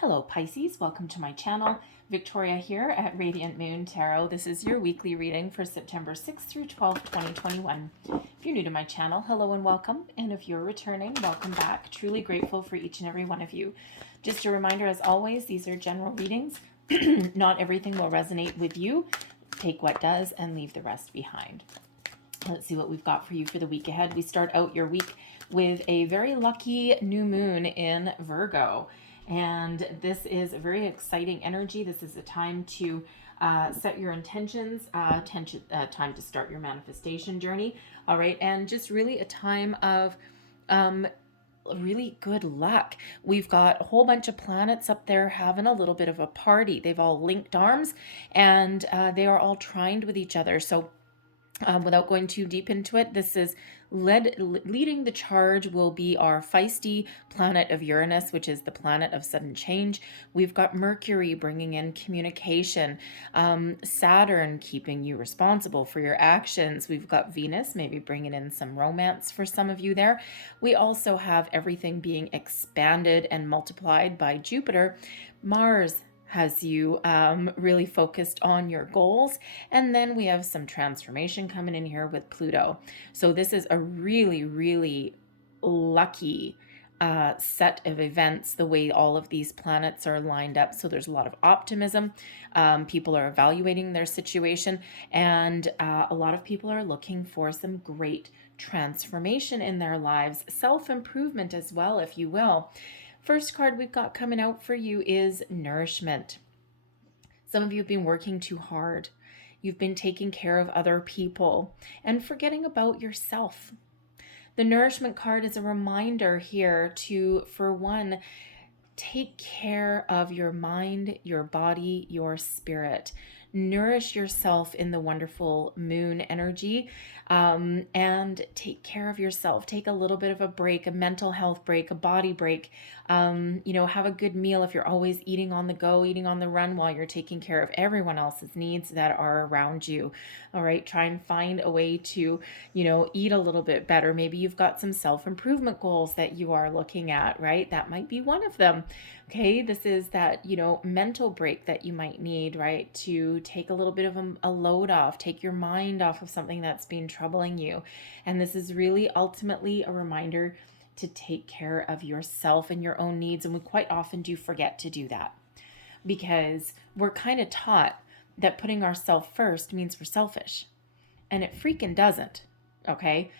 Hello Pisces, welcome to my channel. Victoria here at Radiant Moon Tarot. This is your weekly reading for September 6th through 12th, 2021. If you're new to my channel, hello and welcome. And if you're returning, welcome back. Truly grateful for each and every one of you. Just a reminder, as always, these are general readings. Not everything will resonate with you. Take what does and leave the rest behind. Let's see what we've got for you for the week ahead. We start out your week with a very lucky new moon in Virgo. And this is a very exciting energy. This is a time to set your intentions, time to start your manifestation journey. All right. And just really a time of really good luck. We've got a whole bunch of planets up there having a little bit of a party. They've all linked arms and they are all trined with each other. So without going too deep into it, this is leading the charge will be our feisty planet of Uranus, which is the planet of sudden change. We've got Mercury bringing in communication, Saturn keeping you responsible for your actions. We've got Venus maybe bringing in some romance for some of you there. We also have everything being expanded and multiplied by Jupiter. Mars has you really focused on your goals. And then we have some transformation coming in here with Pluto. So this is a really, really lucky set of events, the way all of these planets are lined up. So there's a lot of optimism. People are evaluating their situation, and a lot of people are looking for some great transformation in their lives, self-improvement as well, if you will. First card we've got coming out for you is nourishment. Some of you have been working too hard. You've been taking care of other people and forgetting about yourself. The nourishment card is a reminder here to, for one, take care of your mind, your body, your spirit. Nourish yourself in the wonderful moon energy, and take care of yourself. Take a little bit of a break, a mental health break, a body break. Have a good meal if you're always eating on the go, eating on the run while you're taking care of everyone else's needs that are around you. All right, try and find a way to, eat a little bit better. Maybe you've got some self-improvement goals that you are looking at, right? That might be one of them. Okay, this is that, mental break that you might need, right? To take a little bit of a load off, take your mind off of something that's been troubling you. And this is really ultimately a reminder to take care of yourself and your own needs. And we quite often do forget to do that because we're kind of taught that putting ourselves first means we're selfish. And it freaking doesn't, okay?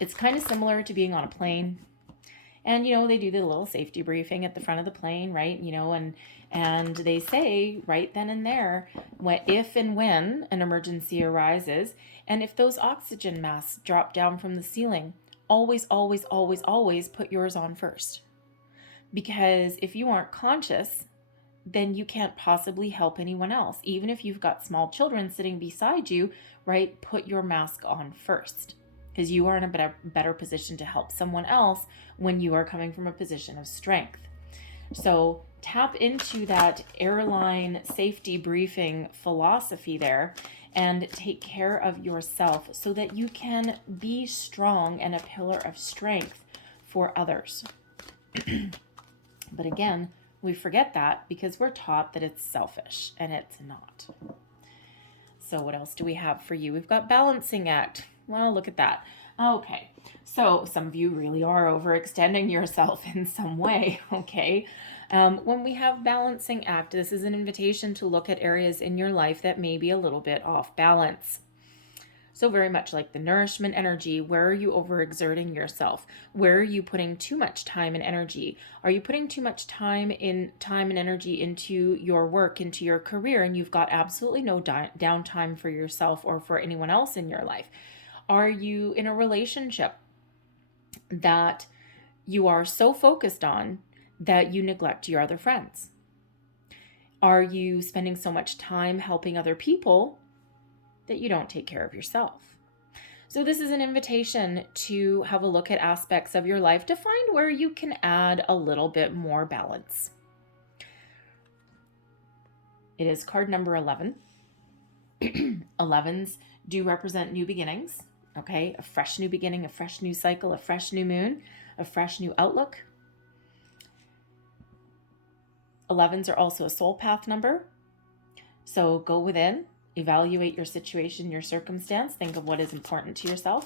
It's kind of similar to being on a plane. And, they do the little safety briefing at the front of the plane, right? And they say right then and there, if and when an emergency arises, and if those oxygen masks drop down from the ceiling, always, always, always, always put yours on first. Because if you aren't conscious, then you can't possibly help anyone else. Even if you've got small children sitting beside you, right? Put your mask on first, because you are in a better position to help someone else when you are coming from a position of strength. So tap into that airline safety briefing philosophy there and take care of yourself so that you can be strong and a pillar of strength for others. But again, we forget that because we're taught that it's selfish, and it's not. So what else do we have for you? We've got balancing act. Well, look at that. Okay, so some of you really are overextending yourself in some way, okay? When we have balancing act, this is an invitation to look at areas in your life that may be a little bit off balance. So very much like the nourishment energy, where are you overexerting yourself? Where are you putting too much time and energy? Are you putting too much time and energy into your work, into your career, and you've got absolutely no downtime for yourself or for anyone else in your life? Are you in a relationship that you are so focused on that you neglect your other friends? Are you spending so much time helping other people that you don't take care of yourself? So this is an invitation to have a look at aspects of your life to find where you can add a little bit more balance. It is card number 11. 11s do represent new beginnings. Okay, a fresh new beginning, a fresh new cycle, a fresh new moon, a fresh new outlook. 11s are also a soul path number. So go within, evaluate your situation, your circumstance, think of what is important to yourself.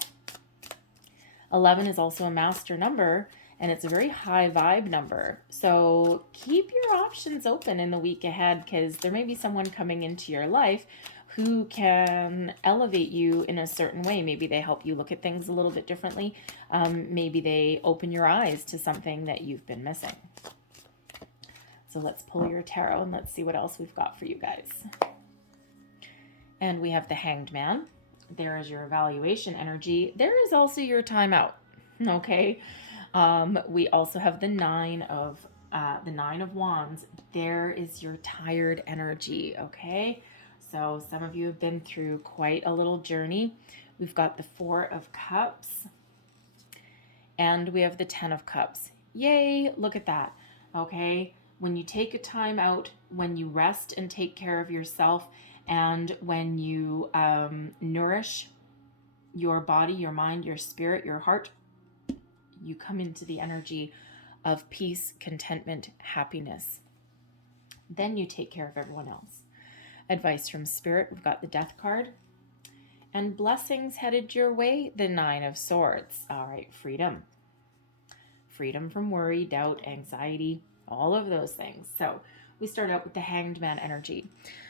11 is also a master number, and it's a very high vibe number. So keep your options open in the week ahead, because there may be someone coming into your life who can elevate you in a certain way. Maybe they help you look at things a little bit differently. Maybe they open your eyes to something that you've been missing. So let's pull your tarot and let's see what else we've got for you guys. And we have the Hanged Man. There is your evaluation energy. There is also your timeout. Okay. We also have the Nine of Wands. There is your tired energy. Okay. So some of you have been through quite a little journey. We've got the Four of Cups, and we have the Ten of Cups. Yay, look at that. Okay, when you take a time out, when you rest and take care of yourself, and when you nourish your body, your mind, your spirit, your heart, you come into the energy of peace, contentment, happiness. Then you take care of everyone else. Advice from Spirit, we've got the Death card. And blessings headed your way, the Nine of Swords. All right, freedom. Freedom from worry, doubt, anxiety, all of those things. So we start out with the Hanged Man energy.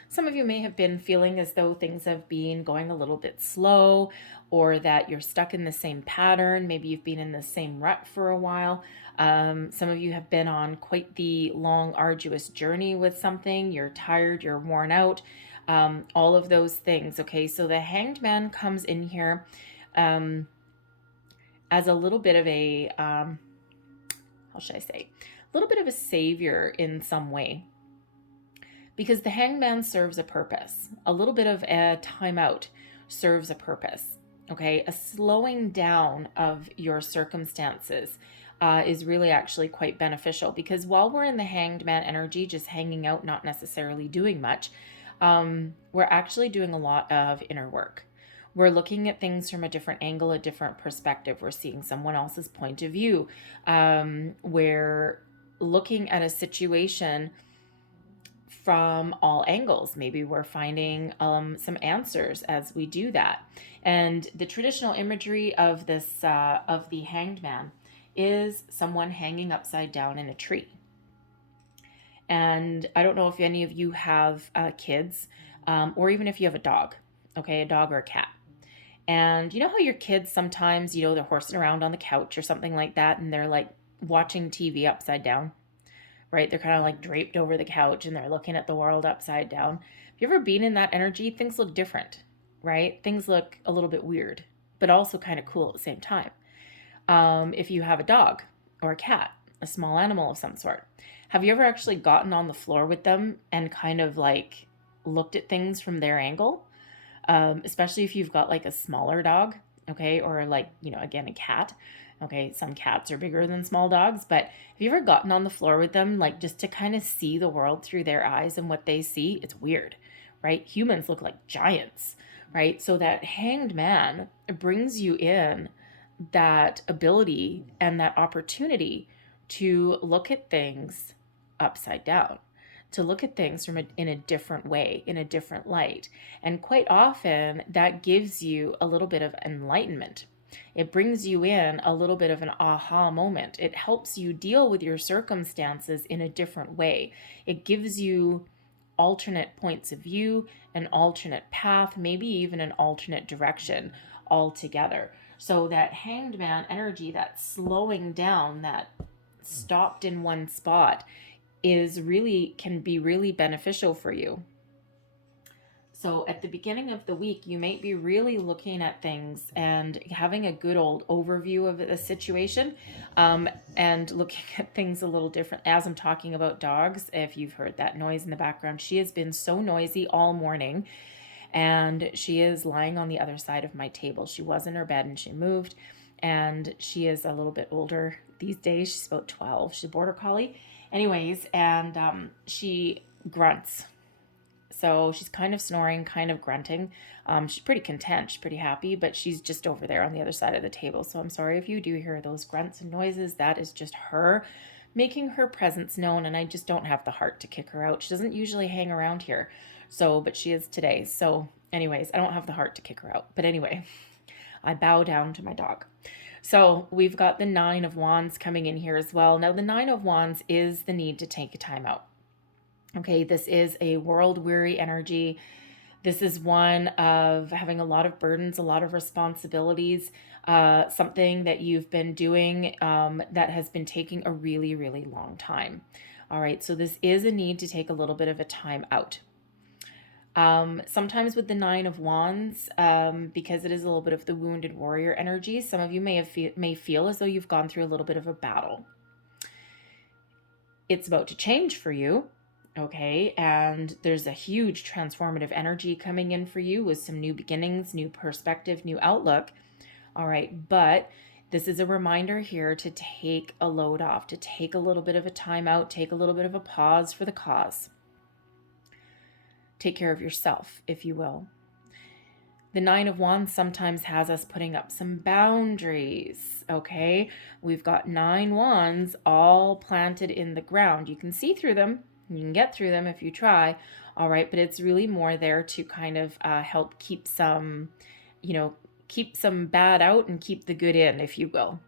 Some of you may have been feeling as though things have been going a little bit slow, or that you're stuck in the same pattern. Maybe you've been in the same rut for a while. Some of you have been on quite the long, arduous journey with something. You're tired, you're worn out, all of those things. Okay, so the Hanged Man comes in here as a little bit of a, how should I say, a little bit of a savior in some way. Because the Hanged Man serves a purpose. A little bit of a timeout serves a purpose. Okay, a slowing down of your circumstances is really actually quite beneficial, because while we're in the Hanged Man energy, just hanging out, not necessarily doing much, we're actually doing a lot of inner work. We're looking at things from a different angle, a different perspective. We're seeing someone else's point of view. We're looking at a situation from all angles. Maybe we're finding some answers as we do that. And the traditional imagery of this of the Hanged Man is someone hanging upside down in a tree. And I don't know if any of you have kids, or even if you have a dog, okay, a dog or a cat. And you know how your kids sometimes, they're horsing around on the couch or something like that, and they're like watching TV upside down, right? They're kind of like draped over the couch and they're looking at the world upside down. Have you ever been in that energy? Things look different, right? Things look a little bit weird, but also kind of cool at the same time. If you have a dog or a cat, a small animal of some sort, have you ever actually gotten on the floor with them and kind of like looked at things from their angle? Especially if you've got like a smaller dog, okay, or like, again, a cat. Okay, some cats are bigger than small dogs, but have you ever gotten on the floor with them, like just to kind of see the world through their eyes and what they see? It's weird, right? Humans look like giants, right? So that Hanged Man brings you in that ability and that opportunity to look at things upside down, to look at things in a different way, in a different light. And quite often that gives you a little bit of enlightenment. It brings you in a little bit of an aha moment. It helps you deal with your circumstances in a different way. It gives you alternate points of view, an alternate path, maybe even an alternate direction altogether. So that Hanged Man energy, that slowing down, that stopped in one spot, can be really beneficial for you. So at the beginning of the week, you might be really looking at things and having a good old overview of the situation, and looking at things a little different. As I'm talking about dogs, if you've heard that noise in the background, she has been so noisy all morning, and she is lying on the other side of my table. She was in her bed and she moved, and she is a little bit older these days. She's about 12. She's a border collie. Anyways, and she grunts. So she's kind of snoring, kind of grunting. She's pretty content. She's pretty happy, but she's just over there on the other side of the table. So I'm sorry if you do hear those grunts and noises. That is just her making her presence known, and I just don't have the heart to kick her out. She doesn't usually hang around here, but she is today. So anyways, I don't have the heart to kick her out. But anyway, I bow down to my dog. So we've got the Nine of Wands coming in here as well. Now, the Nine of Wands is the need to take a time out. Okay, this is a world-weary energy. This is one of having a lot of burdens, a lot of responsibilities, something that you've been doing that has been taking a really, really long time. All right, so this is a need to take a little bit of a time out. Sometimes with the Nine of Wands, because it is a little bit of the wounded warrior energy, some of you may feel as though you've gone through a little bit of a battle. It's about to change for you. Okay, and there's a huge transformative energy coming in for you with some new beginnings, new perspective, new outlook. All right, but this is a reminder here to take a load off, to take a little bit of a time out, take a little bit of a pause for the cause. Take care of yourself, if you will. The Nine of Wands sometimes has us putting up some boundaries, okay? We've got 9 wands all planted in the ground. You can see through them. You can get through them if you try, all right? But it's really more there to kind of help keep some, keep some bad out and keep the good in, if you will,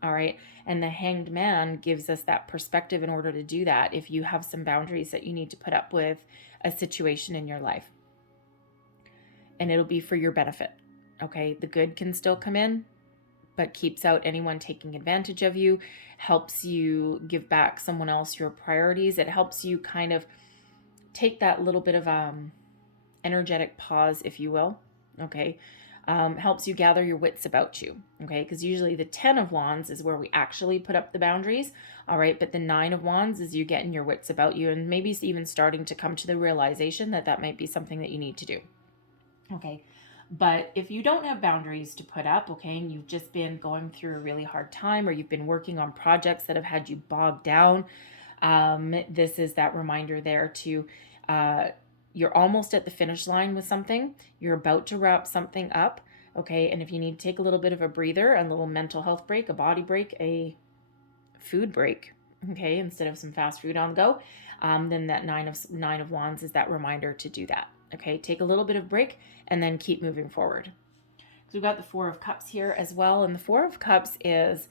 all right? And the Hanged Man gives us that perspective in order to do that if you have some boundaries that you need to put up with a situation in your life. And it'll be for your benefit, okay? The good can still come in, but keeps out anyone taking advantage of you, helps you give back someone else your priorities. It helps you kind of take that little bit of energetic pause, if you will, okay? Helps you gather your wits about you, okay? Because usually the 10 of Wands is where we actually put up the boundaries, all right? But the 9 of Wands is you getting your wits about you and maybe even starting to come to the realization that that might be something that you need to do, okay? But if you don't have boundaries to put up, okay, and you've just been going through a really hard time, or you've been working on projects that have had you bogged down, this is that reminder there to, you're almost at the finish line with something. You're about to wrap something up, okay? And if you need to take a little bit of a breather, a little mental health break, a body break, a food break, okay, instead of some fast food on the go, then that nine of Wands is that reminder to do that. Okay, take a little bit of break and then keep moving forward. So we've got the Four of Cups here as well. And the Four of Cups is,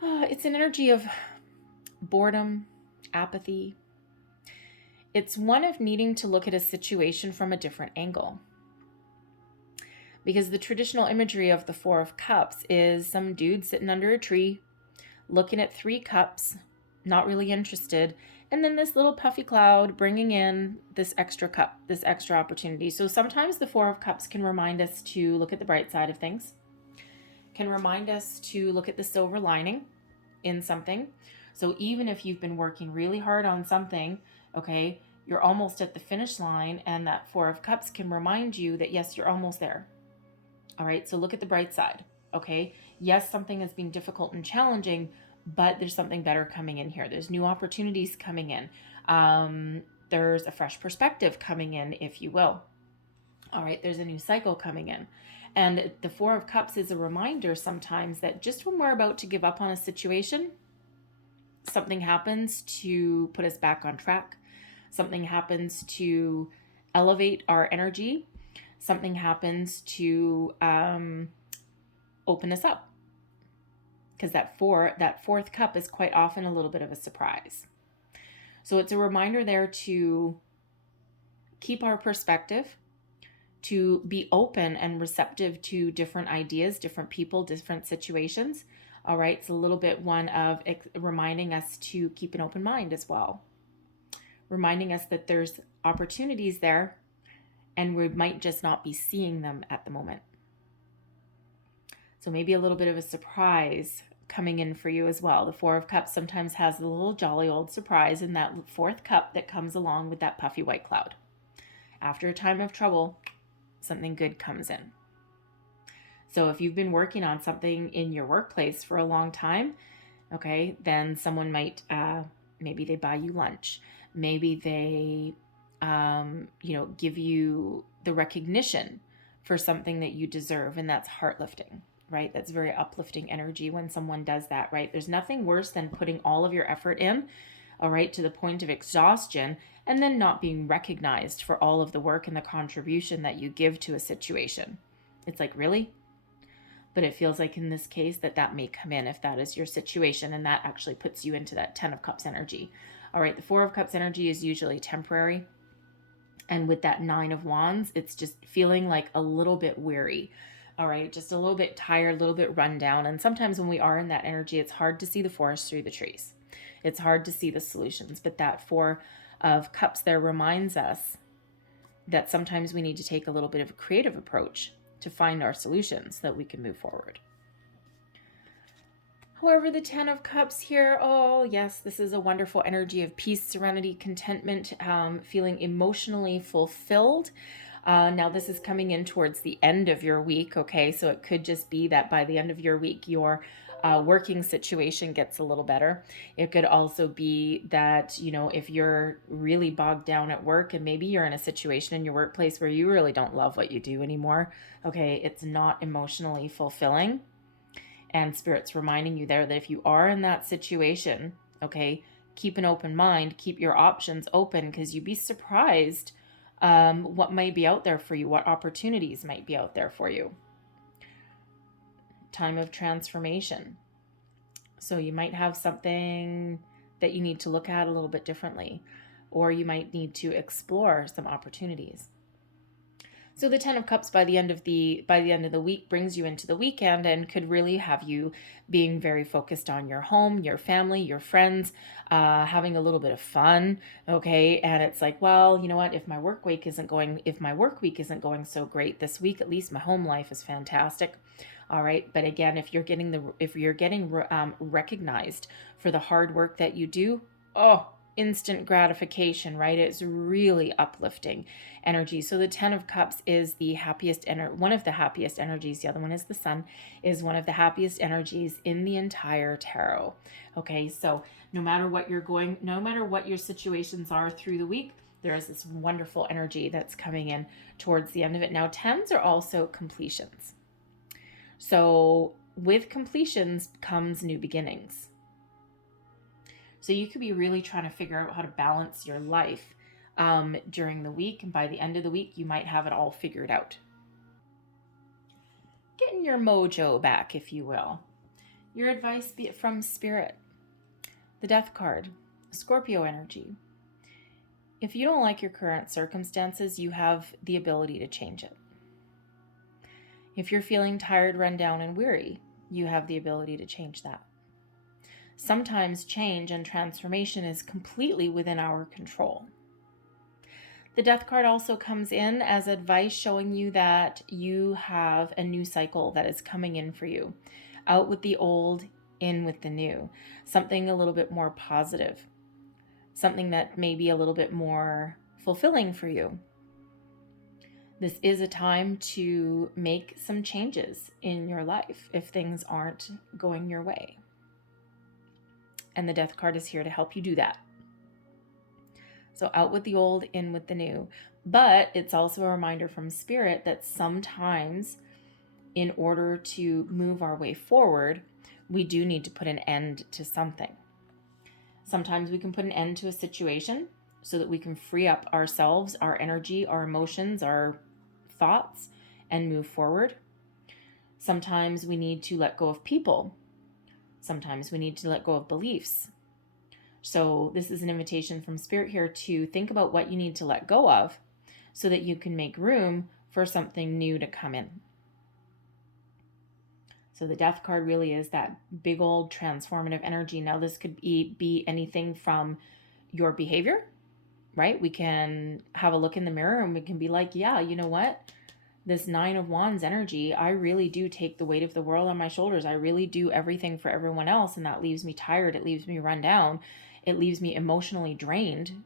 it's an energy of boredom, apathy. It's one of needing to look at a situation from a different angle. Because the traditional imagery of the Four of Cups is some dude sitting under a tree, looking at 3 cups, not really interested, and then this little puffy cloud bringing in this extra cup, this extra opportunity. So sometimes the Four of Cups can remind us to look at the bright side of things, can remind us to look at the silver lining in something. So even if you've been working really hard on something, okay, you're almost at the finish line, and that Four of Cups can remind you that, yes, you're almost there. All right, so look at the bright side, okay? Yes, something is being difficult and challenging, but there's something better coming in here. There's new opportunities coming in. There's a fresh perspective coming in, if you will. All right, there's a new cycle coming in. And the Four of Cups is a reminder sometimes that just when we're about to give up on a situation, something happens to put us back on track. Something happens to elevate our energy. Something happens to open us up. Because that fourth cup is quite often a little bit of a surprise. So it's a reminder there to keep our perspective, to be open and receptive to different ideas, different people, different situations. All right, it's a little bit one of reminding us to keep an open mind as well. Reminding us that there's opportunities there and we might just not be seeing them at the moment. So maybe a little bit of a surprise coming in for you as well. The Four of Cups sometimes has a little jolly old surprise in that 4th cup that comes along with that puffy white cloud. After a time of trouble, something good comes in. So if you've been working on something in your workplace for a long time, okay, then someone might, maybe they buy you lunch. Maybe they, give you the recognition for something that you deserve, and that's heart lifting. right? That's very uplifting energy when someone does that, right? There's nothing worse than putting all of your effort in, all right, to the point of exhaustion, and then not being recognized for all of the work and the contribution that you give to a situation. It's like, really? But it feels like in this case that may come in if that is your situation, and that actually puts you into that 10 of Cups energy. All right, the 4 of Cups energy is usually temporary. And with that 9 of Wands, it's just feeling like a little bit weary. All right, just a little bit tired, a little bit run down. And sometimes when we are in that energy, it's hard to see the forest through the trees. It's hard to see the solutions. But that 4 of Cups there reminds us that sometimes we need to take a little bit of a creative approach to find our solutions so that we can move forward. However, the 10 of Cups here, oh yes, this is a wonderful energy of peace, serenity, contentment, feeling emotionally fulfilled. Now this is coming in towards the end of your week, okay? So it could just be that by the end of your week, your working situation gets a little better. It could also be that, you know, if you're really bogged down at work and maybe you're in a situation in your workplace where you really don't love what you do anymore, okay, it's not emotionally fulfilling. And Spirit's reminding you there that if you are in that situation, okay, keep an open mind, keep your options open, because you'd be surprised what might be out there for you, what opportunities might be out there for you. Time of transformation. So you might have something that you need to look at a little bit differently, or you might need to explore some opportunities. So the 10 of Cups by the end of the week brings you into the weekend and could really have you being very focused on your home, your family, your friends, having a little bit of fun, okay? And it's like, well, you know what? If my work week isn't going so great this week, at least my home life is fantastic. All right, but again, if you're getting recognized for the hard work that you do, oh, instant gratification, right? It's really uplifting energy. So the 10 of Cups is the happiest one of the happiest energies. The other one is the Sun, is one of the happiest energies in the entire tarot. Okay, so no matter what your situations are through the week, there is this wonderful energy that's coming in towards the end of it. Now, 10s are also completions. So with completions comes new beginnings. So you could be really trying to figure out how to balance your life during the week. And by the end of the week, you might have it all figured out. Getting your mojo back, if you will. Your advice from Spirit. The Death card. Scorpio energy. If you don't like your current circumstances, you have the ability to change it. If you're feeling tired, run down, and weary, you have the ability to change that. Sometimes change and transformation is completely within our control. The Death card also comes in as advice showing you that you have a new cycle that is coming in for you. Out with the old, in with the new. Something a little bit more positive. Something that may be a little bit more fulfilling for you. This is a time to make some changes in your life if things aren't going your way. And the Death card is here to help you do that. So out with the old, in with the new. But it's also a reminder from Spirit that sometimes in order to move our way forward, we do need to put an end to something. Sometimes we can put an end to a situation so that we can free up ourselves, our energy, our emotions, our thoughts, and move forward. Sometimes we need to let go of people. Sometimes we need to let go of beliefs. So this is an invitation from Spirit here to think about what you need to let go of so that you can make room for something new to come in. So the Death card really is that big old transformative energy. Now this could be anything from your behavior, right? We can have a look in the mirror and we can be like, yeah, you know what? This 9 of Wands energy, I really do take the weight of the world on my shoulders. I really do everything for everyone else, and that leaves me tired. It leaves me run down. It leaves me emotionally drained.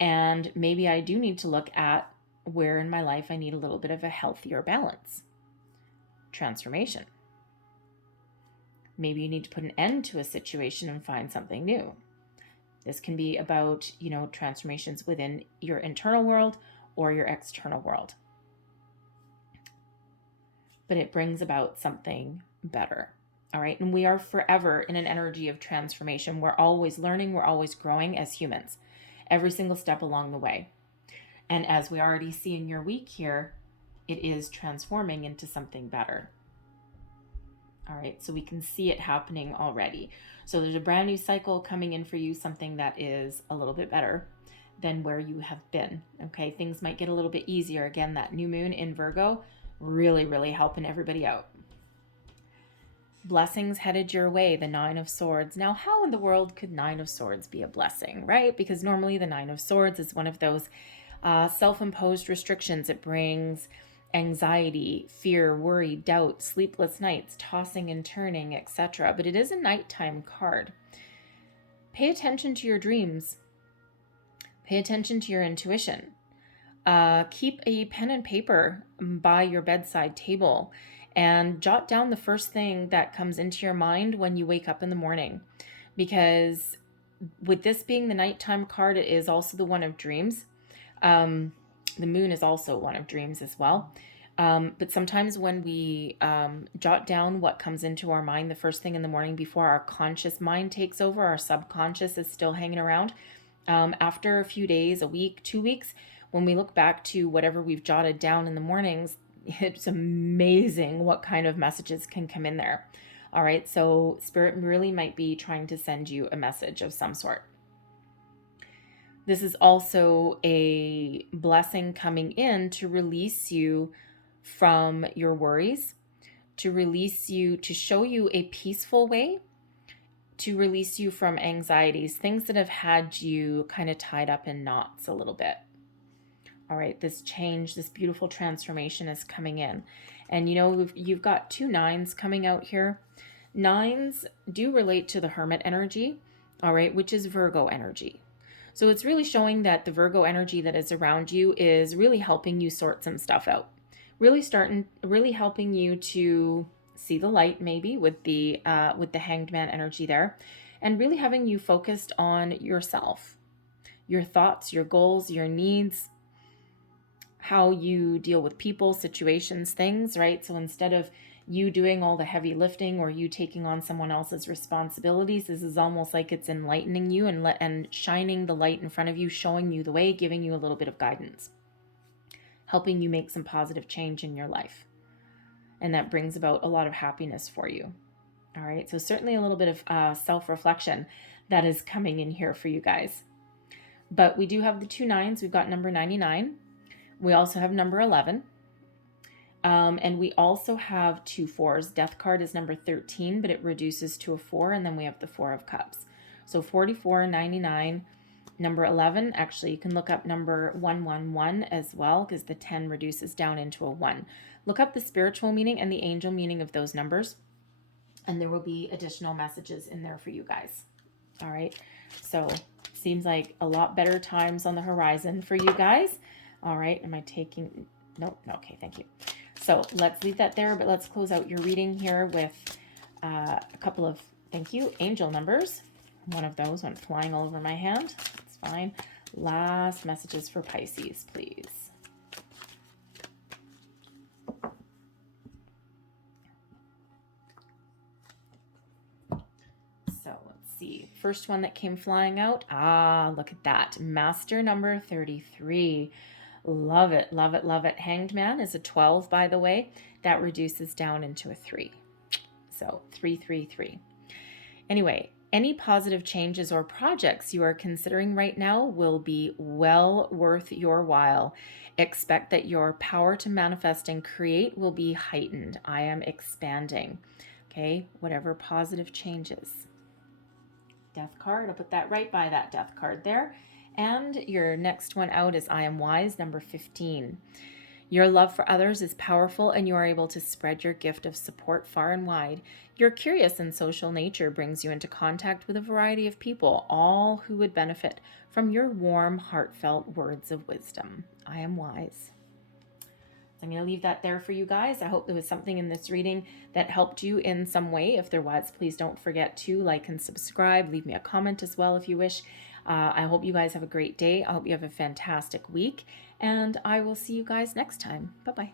And maybe I do need to look at where in my life I need a little bit of a healthier balance. Transformation. Maybe you need to put an end to a situation and find something new. This can be about, transformations within your internal world or your external world. but it brings about something better. All right. And we are forever in an energy of transformation. We're always learning. We're always growing as humans, every single step along the way. And as we already see in your week here, it is transforming into something better. All right. So we can see it happening already. So there's a brand new cycle coming in for you, something that is a little bit better than where you have been. Okay. Things might get a little bit easier. Again, that new moon in Virgo, really, really helping everybody out. Blessings headed your way, the Nine of Swords. Now, how in the world could Nine of Swords be a blessing, right? Because normally the Nine of Swords is one of those self-imposed restrictions. It brings anxiety, fear, worry, doubt, sleepless nights, tossing and turning, etc. But it is a nighttime card. Pay attention to your dreams. Pay attention to your intuition. Keep a pen and paper by your bedside table and jot down the first thing that comes into your mind when you wake up in the morning. Because with this being the nighttime card, it is also the one of dreams. The moon is also one of dreams as well. But sometimes when we jot down what comes into our mind the first thing in the morning before our conscious mind takes over, our subconscious is still hanging around. After a few days, a week, 2 weeks, when we look back to whatever we've jotted down in the mornings, it's amazing what kind of messages can come in there. All right, so Spirit really might be trying to send you a message of some sort. This is also a blessing coming in to release you from your worries, to release you, to show you a peaceful way, to release you from anxieties, things that have had you kind of tied up in knots a little bit. All right, this change, this beautiful transformation is coming in. And you know, you've got 2 9s coming out here. 9s do relate to the Hermit energy, all right, which is Virgo energy. So it's really showing that the Virgo energy that is around you is really helping you sort some stuff out. Really helping you to see the light, maybe with the Hanged Man energy there, and really having you focused on yourself, your thoughts, your goals, your needs, how you deal with people, situations, things, right? So instead of you doing all the heavy lifting or you taking on someone else's responsibilities, this is almost like it's enlightening you and shining the light in front of you, showing you the way, giving you a little bit of guidance, helping you make some positive change in your life. And that brings about a lot of happiness for you. All right, so certainly a little bit of self-reflection that is coming in here for you guys. But we do have the 2 9s. We've got number 99. We also have number 11. And we also have 2 4s. Death card is number 13, but it reduces to a 4. And then we have the 4 of Cups. So 44, 99, number 11. Actually, you can look up number 111 as well, because the 10 reduces down into a 1. Look up the spiritual meaning and the angel meaning of those numbers, and there will be additional messages in there for you guys. All right. So seems like a lot better times on the horizon for you guys. All right. Am I taking... Nope. Okay. Thank you. So let's leave that there, but let's close out your reading here with a couple of, thank you, angel numbers. One of those went flying all over my hand. That's fine. Last messages for Pisces, please. So let's see. First one that came flying out. Look at that. Master number 33. Love it, love it, love it. Hanged Man is a 12, by the way. That reduces down into a 3. So 333. Anyway, any positive changes or projects you are considering right now will be well worth your while. Expect that your power to manifest and create will be heightened. I am expanding. Okay, whatever positive changes. Death card, I'll put that right by that death card there. And your next one out is I am wise, number 15. Your love for others is powerful and you are able to spread your gift of support far and wide. Your curious and social nature brings you into contact with a variety of people, all who would benefit from your warm, heartfelt words of wisdom. I am wise. So I'm going to leave that there for you guys. I hope there was something in this reading that helped you in some way. If there was, please don't forget to like and subscribe. Leave me a comment as well if you wish. I hope you guys have a great day. I hope you have a fantastic week. And I will see you guys next time. Bye-bye.